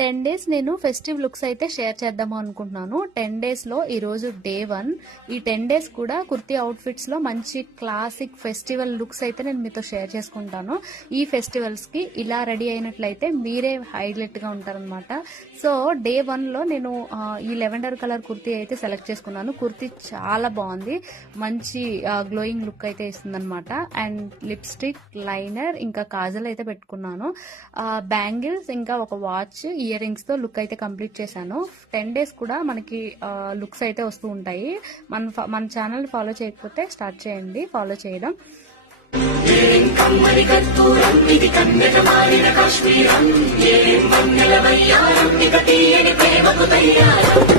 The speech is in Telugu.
10 డేస్ నేను ఫెస్టివ్ లుక్స్ అయితే షేర్ చేద్దాము అనుకుంటున్నాను. 10 డేస్ లో ఈ రోజు డే 1. ఈ 10 డేస్ కూడా కుర్తీ అవుట్ఫిట్స్ లో మంచి క్లాసిక్ ఫెస్టివల్ లుక్స్ అయితే నేను మీతో షేర్ చేసుకుంటాను. ఈ ఫెస్టివల్స్ కి ఇలా రెడీ అయినట్లయితే మీరే హైలైట్ గా ఉంటారనమాట. సో డే 1 లో నేను ఈ లెవెండర్ కలర్ కుర్తీ అయితే సెలెక్ట్ చేసుకున్నాను. కుర్తీ చాలా బాగుంది, మంచి గ్లోయింగ్ లుక్ అయితే ఇస్తుంది అనమాట. అండ్ లిప్స్టిక్, లైనర్, ఇంకా కాజల్ అయితే పెట్టుకున్నాను. బ్యాంగిల్స్, ఇంకా ఒక వాచ్, ఇయర్ రింగ్స్ తో లుక్ అయితే కంప్లీట్ చేశాను. 10 డేస్ కూడా మనకి లుక్స్ అయితే వస్తూ ఉంటాయి. మన ఛానల్ ఫాలో చేయకపోతే స్టార్ట్ చేయండి ఫాలో చేయడం. కమ్మని కర్పూరం ఇది కన్నెట మారిన కాశ్మీరం, ఏ వన్నెల వయ్యారం ఇక తీయని ప్రేమకు తయ్యారం.